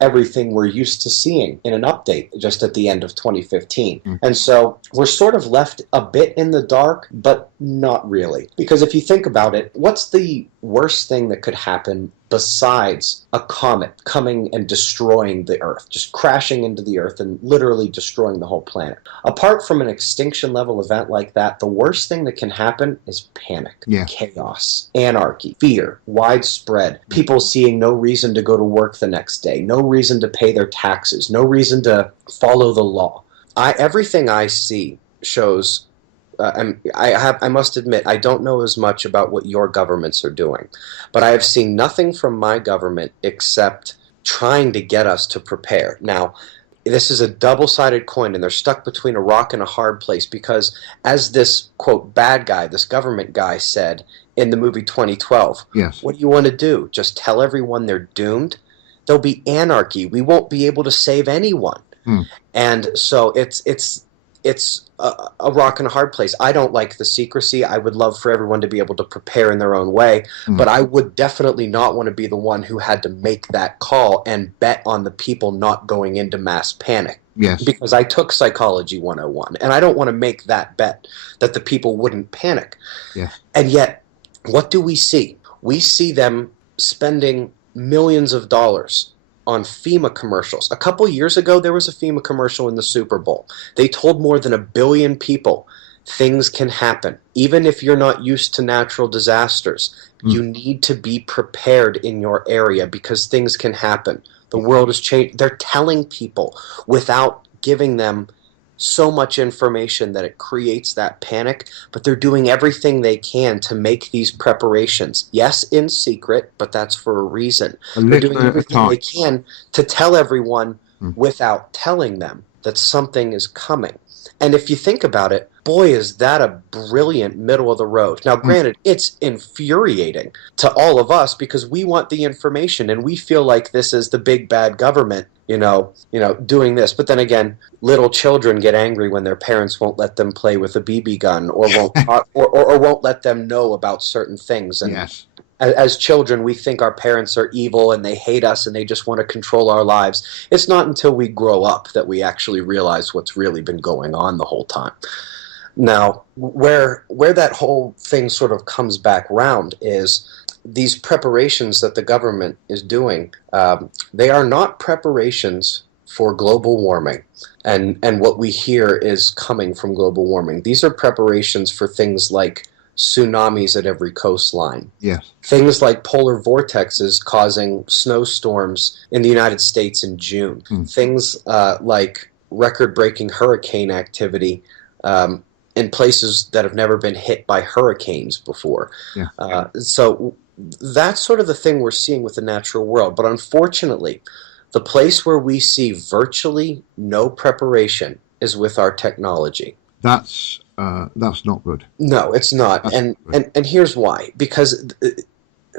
everything we're used to seeing in an update just at the end of 2015. And so we're sort of left a bit in the dark, but not really. Because if you think about it, what's the worst thing that could happen besides a comet coming and destroying the Earth, just crashing into the Earth and literally destroying the whole planet? Apart from an extinction level event like that, the worst thing that can happen is panic, chaos, anarchy, fear, widespread, people seeing no reason to go to work the next day, no reason to pay their taxes, no reason to follow the law. Everything I see shows I must admit, I don't know as much about what your governments are doing, but I have seen nothing from my government except trying to get us to prepare. Now, this is a double-sided coin, and they're stuck between a rock and a hard place, because as this, quote, bad guy, this government guy said in the movie 2012, what do you want to do? Just tell everyone they're doomed? There'll be anarchy. We won't be able to save anyone. And so it's a rock and a hard place. I don't like the secrecy. I would love for everyone to be able to prepare in their own way, but I would definitely not want to be the one who had to make that call and bet on the people not going into mass panic. Yes. because I took Psychology 101, and I don't want to make that bet that the people wouldn't panic. Yes. And yet, what do we see? We see them spending millions of dollars on FEMA commercials. A couple years ago, there was a FEMA commercial in the Super Bowl. They told more than 1 billion people things can happen. Even if you're not used to natural disasters, you need to be prepared in your area because things can happen. The world has changed. They're telling people without giving them so much information that it creates that panic, but they're doing everything they can to make these preparations. Yes, in secret, but that's for a reason. They're doing everything they can to tell everyone without telling them that something is coming. And if you think about it, boy, is that a brilliant middle of the road. Now, granted, it's infuriating to all of us because we want the information and we feel like this is the big bad government, doing this. But then again, little children get angry when their parents won't let them play with a BB gun or won't or won't let them know about certain things. And Yes. as children, we think our parents are evil and they hate us and they just want to control our lives. It's not until we grow up that we actually realize what's really been going on the whole time. Now, where that whole thing sort of comes back round is these preparations that the government is doing. They are not preparations for global warming and what we hear is coming from global warming. These are preparations for things like tsunamis at every coastline. Yes. Things like polar vortexes causing snowstorms in the United States in June. Things like record-breaking hurricane activity in places that have never been hit by hurricanes before. Yeah. So that's sort of the thing we're seeing with the natural world. But unfortunately, the place where we see virtually no preparation is with our technology. That's not good. No, it's not. That's And here's why. Because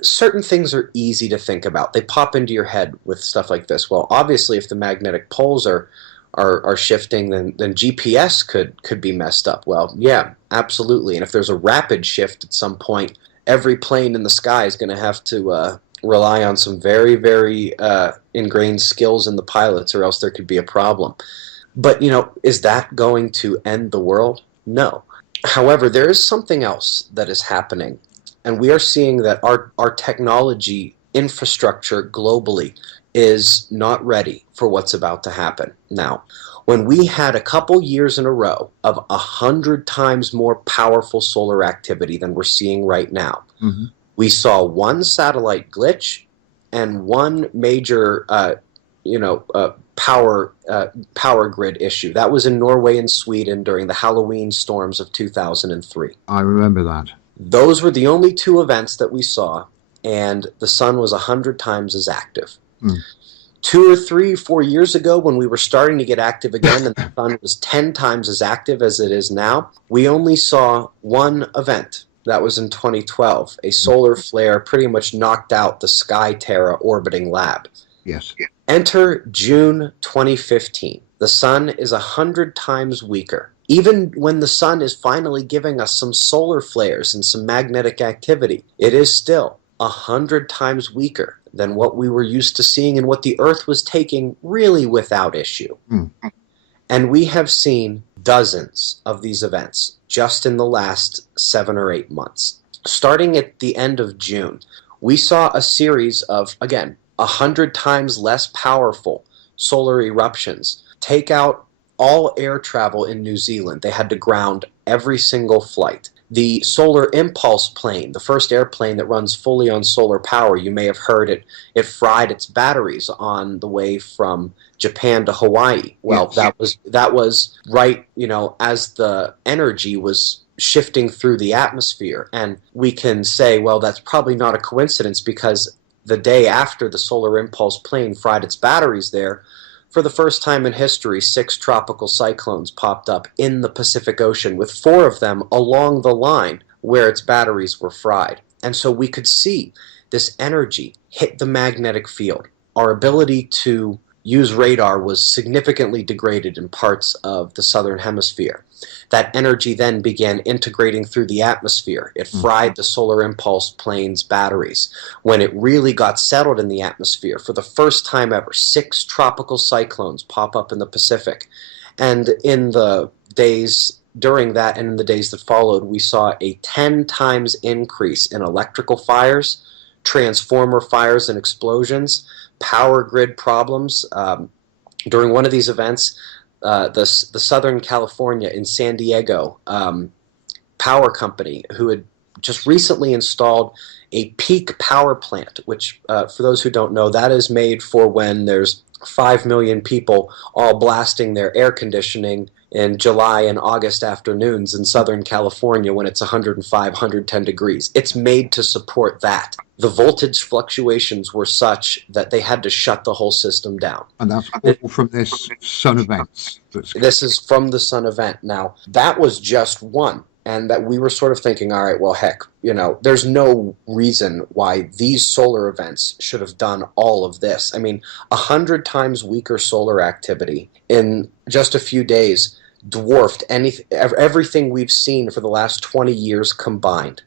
certain things are easy to think about. They pop into your head with stuff like this. Well, obviously, if the magnetic poles are shifting, then GPS could be messed up. Well, yeah, absolutely. And if there's a rapid shift at some point, every plane in the sky is going to have to rely on some very, very ingrained skills in the pilots, or else there could be a problem. But, is that going to end the world? No. However, there is something else that is happening, and we are seeing that our technology infrastructure globally is not ready for what's about to happen. Now, when we had a couple years in a row of 100 times more powerful solar activity than we're seeing right now, we saw one satellite glitch and one major power grid issue. That was in Norway and Sweden during the Halloween storms of 2003. I remember that. Those were the only two events that we saw, and the sun was 100 times as active. 2 or 3, 4 years ago, when we were starting to get active again and the sun was 10 times as active as it is now, we only saw one event. That was in 2012. A solar flare pretty much knocked out the Sky-Terra orbiting lab. Yes. Enter June 2015. The sun is 100 times weaker. Even when the sun is finally giving us some solar flares and some magnetic activity, it is still 100 times weaker than what we were used to seeing and what the Earth was taking really without issue. And we have seen dozens of these events just in the last 7 or 8 months. Starting at the end of June, we saw a series of, again, 100 times less powerful solar eruptions take out all air travel in New Zealand. They had to ground every single flight. The solar impulse plane, the first airplane that runs fully on solar power, you may have heard it fried its batteries on the way from Japan to Hawaii. Well, Yes. that was right, as the energy was shifting through the atmosphere. And we can say, well, that's probably not a coincidence, because the day after the solar impulse plane fried its batteries there, for the first time in history, 6 tropical cyclones popped up in the Pacific Ocean, with 4 of them along the line where its batteries were fried. And so we could see this energy hit the magnetic field. Our ability to use radar was significantly degraded in parts of the southern hemisphere. That energy then began integrating through the atmosphere. It fried the solar impulse plane's batteries. When it really got settled in the atmosphere, for the first time ever, 6 tropical cyclones pop up in the Pacific. And in the days during that and in the days that followed, we saw a 10 times increase in electrical fires, transformer fires and explosions, power grid problems. During one of these events, the Southern California in San Diego power company, who had just recently installed a peak power plant, which, for those who don't know, that is made for when there's 5 million people all blasting their air conditioning in July and August afternoons in Southern California when it's 105, 110 degrees. It's made to support that. The voltage fluctuations were such that they had to shut the whole system down. And that's all from this sun event. This is from the sun event. Now, that was just one. And that we were sort of thinking, all right, well, heck, there's no reason why these solar events should have done all of this. I mean, 100 times weaker solar activity in just a few days dwarfed everything we've seen for the last 20 years combined.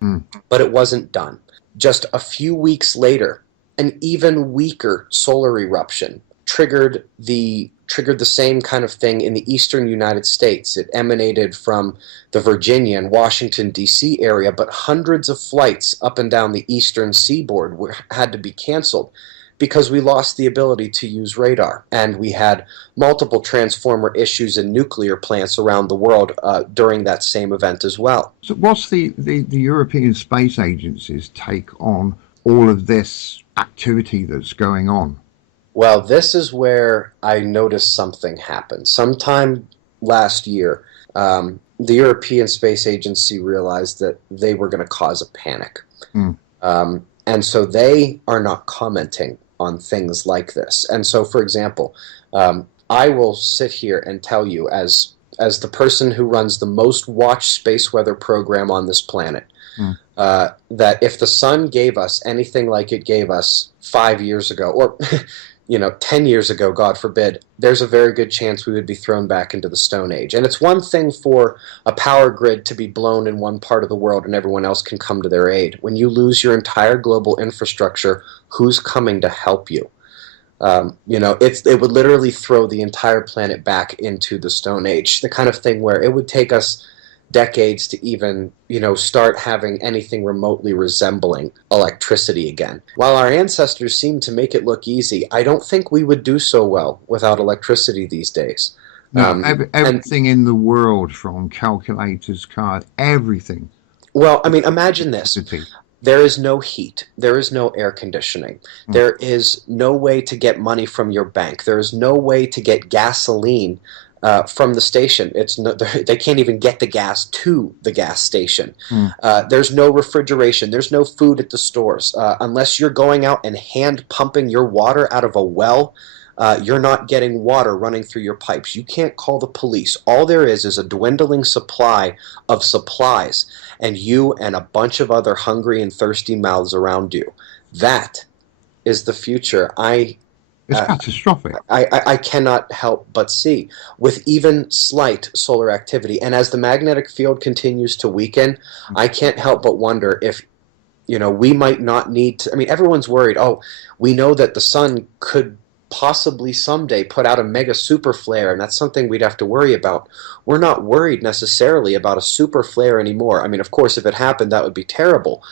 But it wasn't done. Just a few weeks later, an even weaker solar eruption triggered the same kind of thing in the eastern United States. It emanated from the Virginia and Washington, D.C. area, but hundreds of flights up and down the eastern seaboard had to be canceled because we lost the ability to use radar. And we had multiple transformer issues in nuclear plants around the world during that same event as well. So what's the European Space Agency's take on all of this activity that's going on? Well, this is where I noticed something happen. Sometime last year, the European Space Agency realized that they were going to cause a panic. And so they are not commenting on things like this. And so, for example, I will sit here and tell you, as the person who runs the most watched space weather program on this planet, that if the sun gave us anything like it gave us 5 years ago, or 10 years ago, God forbid, there's a very good chance we would be thrown back into the Stone Age. And it's one thing for a power grid to be blown in one part of the world and everyone else can come to their aid. When you lose your entire global infrastructure, who's coming to help you? It would literally throw the entire planet back into the Stone Age, the kind of thing where it would take us decades to even, start having anything remotely resembling electricity again. While our ancestors seem to make it look easy, I don't think we would do so well without electricity these days. No, everything in the world, from calculators, cards, everything. Well, I mean, imagine this. There is no heat. There is no air conditioning. There is no way to get money from your bank. There is no way to get gasoline from the station. They can't even get the gas to the gas station. There's no refrigeration. There's no food at the stores. Unless you're going out and hand pumping your water out of a well, you're not getting water running through your pipes. You can't call the police. All there is a dwindling supply of supplies, and you and a bunch of other hungry and thirsty mouths around you. That is the future. It's catastrophic. I cannot help but see, with even slight solar activity. And as the magnetic field continues to weaken, I can't help but wonder if, we might not need to. I mean, everyone's worried, we know that the sun could possibly someday put out a mega super flare, and that's something we'd have to worry about. We're not worried necessarily about a super flare anymore. I mean, of course, if it happened, that would be terrible.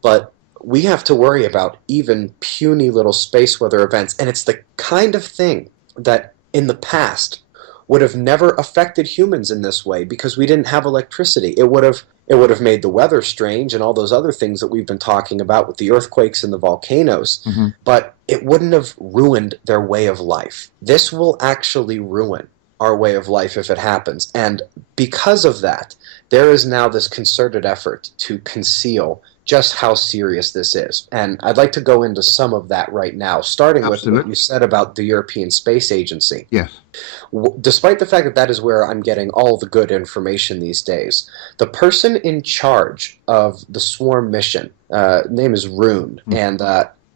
But we have to worry about even puny little space weather events. And it's the kind of thing that in the past would have never affected humans in this way because we didn't have electricity. It would have made the weather strange and all those other things that we've been talking about with the earthquakes and the volcanoes, but it wouldn't have ruined their way of life. This will actually ruin our way of life if it happens. And because of that, there is now this concerted effort to conceal just how serious this is. And I'd like to go into some of that right now, starting with what you said about the European Space Agency. Yes. Despite the fact that that is where I'm getting all the good information these days, the person in charge of the Swarm mission, name is Rune, and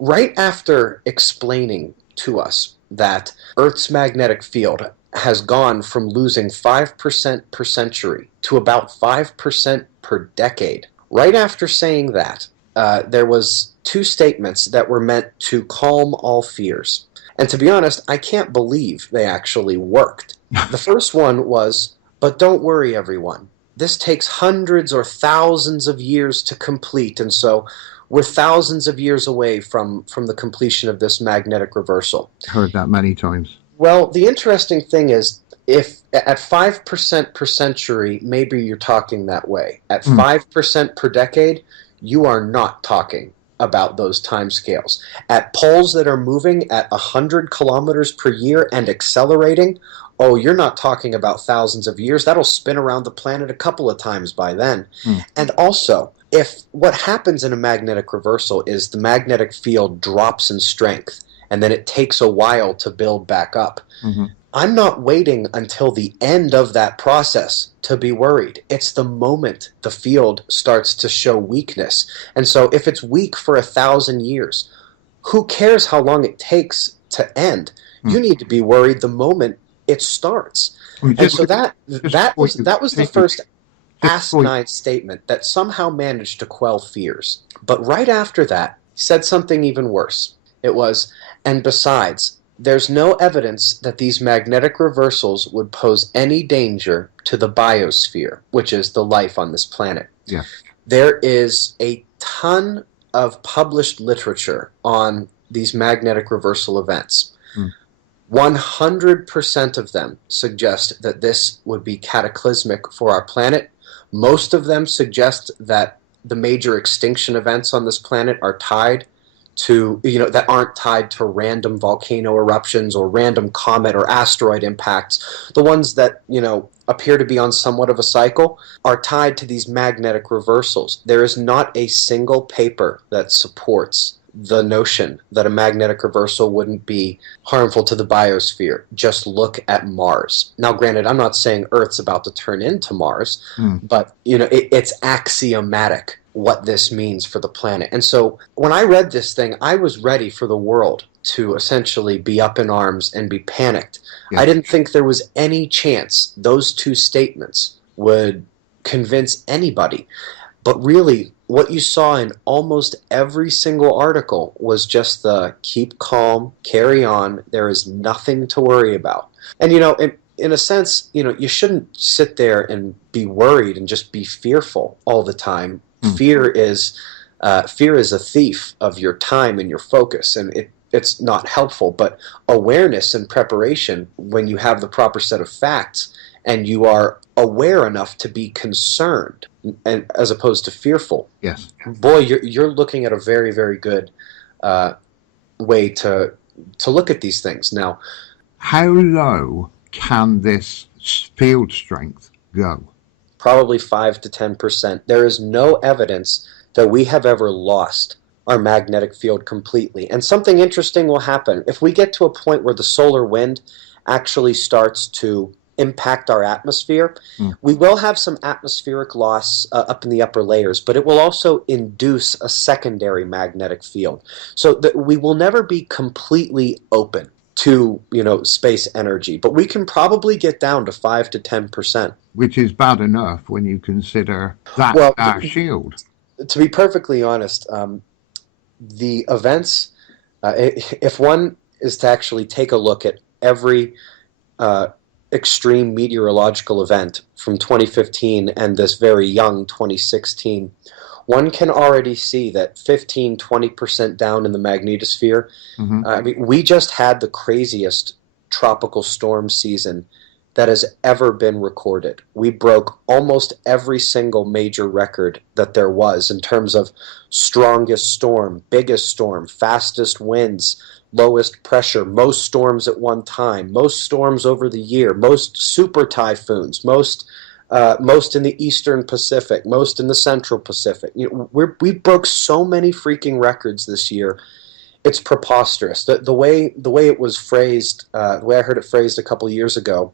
right after explaining to us that Earth's magnetic field has gone from losing 5% per century to about 5% per decade. Right after saying that, there was two statements that were meant to calm all fears. And to be honest, I can't believe they actually worked. The first one was, but don't worry, everyone. This takes hundreds or thousands of years to complete, and so we're thousands of years away from the completion of this magnetic reversal. Heard that many times. Well, the interesting thing is, if at 5% per century, maybe you're talking that way. At 5% per decade, you are not talking about those timescales. At poles that are moving at 100 kilometers per year and accelerating, oh, you're not talking about thousands of years. That'll spin around the planet a couple of times by then. And also, if what happens in a magnetic reversal is the magnetic field drops in strength, and then it takes a while to build back up, I'm not waiting until the end of that process to be worried. It's the moment the field starts to show weakness. And so if it's weak for 1,000 years, who cares how long it takes to end? You need to be worried the moment it starts. And so that was the first asinine statement that somehow managed to quell fears. But right after that, he said something even worse. It was, and besides, there's no evidence that these magnetic reversals would pose any danger to the biosphere, which is the life on this planet. Yeah. There is a ton of published literature on these magnetic reversal events. 100% of them suggest that this would be cataclysmic for our planet. Most of them suggest that the major extinction events on this planet are tied to, that aren't tied to random volcano eruptions or random comet or asteroid impacts. The ones that, appear to be on somewhat of a cycle are tied to these magnetic reversals. There is not a single paper that supports the notion that a magnetic reversal wouldn't be harmful to the biosphere. Just look at Mars. Now, granted, I'm not saying Earth's about to turn into Mars, but it's axiomatic what this means for the planet. And so when I read this thing, I was ready for the world to essentially be up in arms and be panicked. Yeah. I didn't think there was any chance those two statements would convince anybody. But really, what you saw in almost every single article was just the keep calm, carry on, there is nothing to worry about. And in a sense, you shouldn't sit there and be worried and just be fearful all the time. Fear is a thief of your time and your focus, and it's not helpful. But awareness and preparation, when you have the proper set of facts and you are aware enough to be concerned, and as opposed to fearful, yes, boy, you're looking at a very, very good way to look at these things. Now, how low can this field strength go? Probably 5 to 10%. There is no evidence that we have ever lost our magnetic field completely. And something interesting will happen. If we get to a point where the solar wind actually starts to impact our atmosphere, we will have some atmospheric loss up in the upper layers, but it will also induce a secondary magnetic field. So that we will never be completely open to space energy, but we can probably get down to 5 to 10%. Which is bad enough when you consider that our shield. To be perfectly honest, the events, if one is to actually take a look at every extreme meteorological event from 2015 and this very young 2016, one can already see that 15-20% down in the magnetosphere. We just had the craziest tropical storm season that has ever been recorded. We broke almost every single major record that there was in terms of strongest storm, biggest storm, fastest winds, lowest pressure, most storms at one time, most storms over the year, most super typhoons, most in the Eastern Pacific, most in the Central Pacific. We broke so many freaking records this year. It's preposterous. The way it was phrased, the way I heard it phrased a couple weeks ago,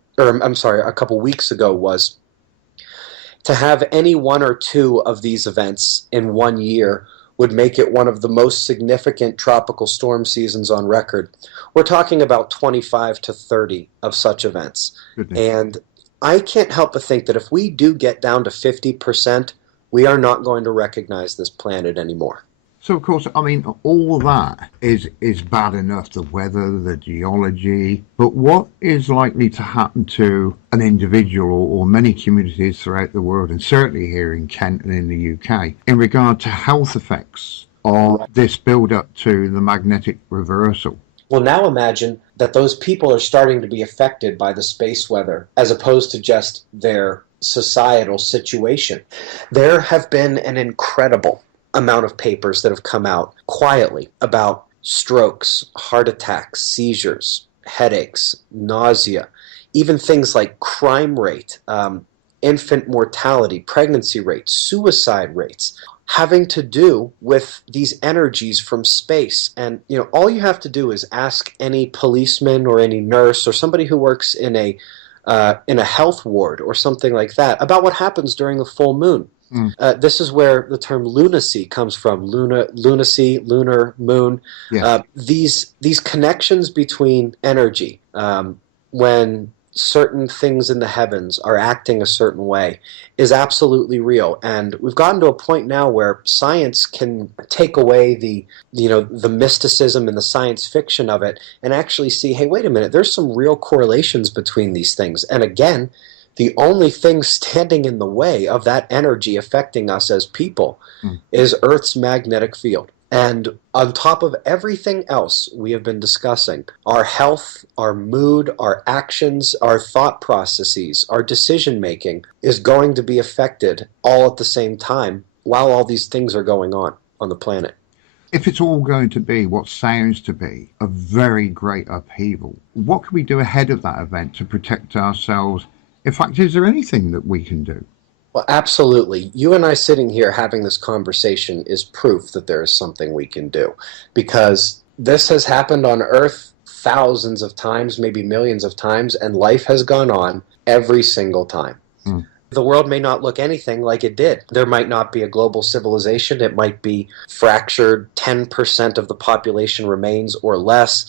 was to have any one or two of these events in one year would make it one of the most significant tropical storm seasons on record. We're talking about 25 to 30 of such events. Goodness. And I can't help but think that if we do get down to 50%, we are not going to recognize this planet anymore. So, of course, I mean, all that is bad enough, the weather, the geology, but what is likely to happen to an individual or many communities throughout the world, and certainly here in Kent and in the UK, in regard to health effects of this build-up to the magnetic reversal? Well, now imagine that those people are starting to be affected by the space weather as opposed to just their societal situation. There have been an incredible amount of papers that have come out quietly about strokes, heart attacks, seizures, headaches, nausea, even things like crime rate, infant mortality, pregnancy rates, suicide rates, having to do with these energies from space. And all you have to do is ask any policeman or any nurse or somebody who works in a health ward or something like that about what happens during the full moon. This is where the term lunacy comes from. Lunacy, lunar, moon. Yes. These connections between energy, when certain things in the heavens are acting a certain way, is absolutely real. And we've gotten to a point now where science can take away the mysticism and the science fiction of it and actually see, hey, wait a minute, there's some real correlations between these things. And again, the only thing standing in the way of that energy affecting us as people is Earth's magnetic field. And on top of everything else we have been discussing, our health, our mood, our actions, our thought processes, our decision making is going to be affected all at the same time while all these things are going on the planet. If it's all going to be what sounds to be a very great upheaval, what can we do ahead of that event to protect ourselves? In fact, is there anything that we can do? Well, absolutely. You and I sitting here having this conversation is proof that there is something we can do, because this has happened on Earth thousands of times, maybe millions of times, and life has gone on every single time. The world may not look anything like it did. There might not be a global civilization. It might be fractured. 10% of the population remains or less,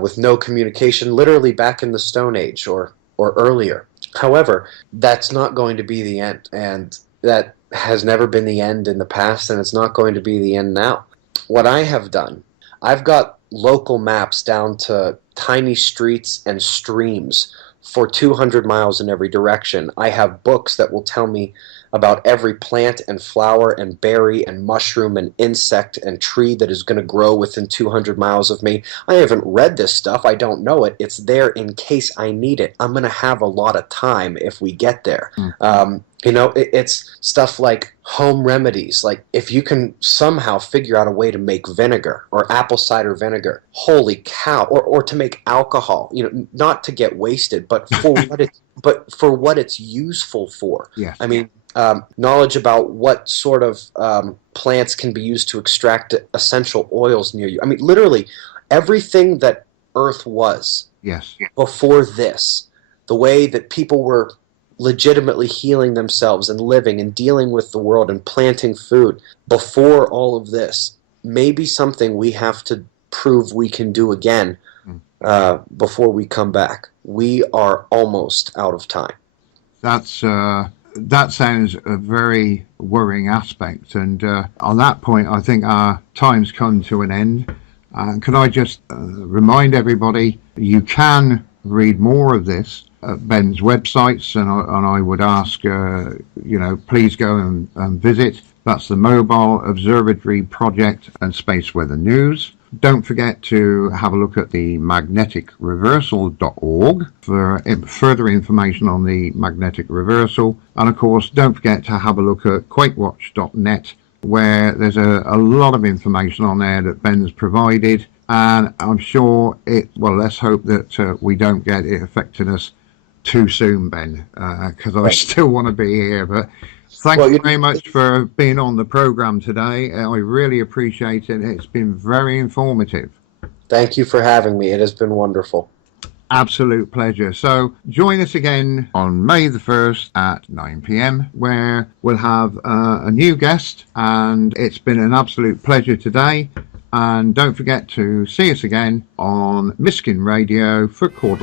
with no communication, literally back in the Stone Age or earlier. However, that's not going to be the end, and that has never been the end in the past, and it's not going to be the end now. What I have done, I've got local maps down to tiny streets and streams for 200 miles in every direction. I have books that will tell me about every plant and flower and berry and mushroom and insect and tree that is going to grow within 200 miles of me. I haven't read this stuff. I don't know it. It's there in case I need it. I'm going to have a lot of time if we get there. It's stuff like home remedies. Like if you can somehow figure out a way to make vinegar or apple cider vinegar, holy cow, or to make alcohol, not to get wasted, but for what it's useful for. Yes. I mean, knowledge about what sort of plants can be used to extract essential oils near you. I mean, literally everything that Earth was before this, the way that people were legitimately healing themselves and living and dealing with the world and planting food before all of this, may be something we have to prove we can do again before we come back. We are almost out of time. That sounds a very worrying aspect, and on that point I think our time's come to an end. Can I just remind everybody, you can read more of this at Ben's websites, and I would ask, please go and visit. That's the Mobile Observatory Project and Space Weather News. Don't forget to have a look at the magneticreversal.org for further information on the magnetic reversal. And of course, don't forget to have a look at quakewatch.net, where there's a lot of information on there that Ben's provided. And I'm sure let's hope that we don't get it affecting us too soon, Ben, because I still want to be here. But thank you very much for being on the program today. I really appreciate it. It's been very informative. Thank you for having me. It has been wonderful. absolute pleasure. So join us again on May the 1st at 9 p.m, where we'll have a new guest, and it's been an absolute pleasure today. And don't forget to see us again on Miskin Radio for Quarter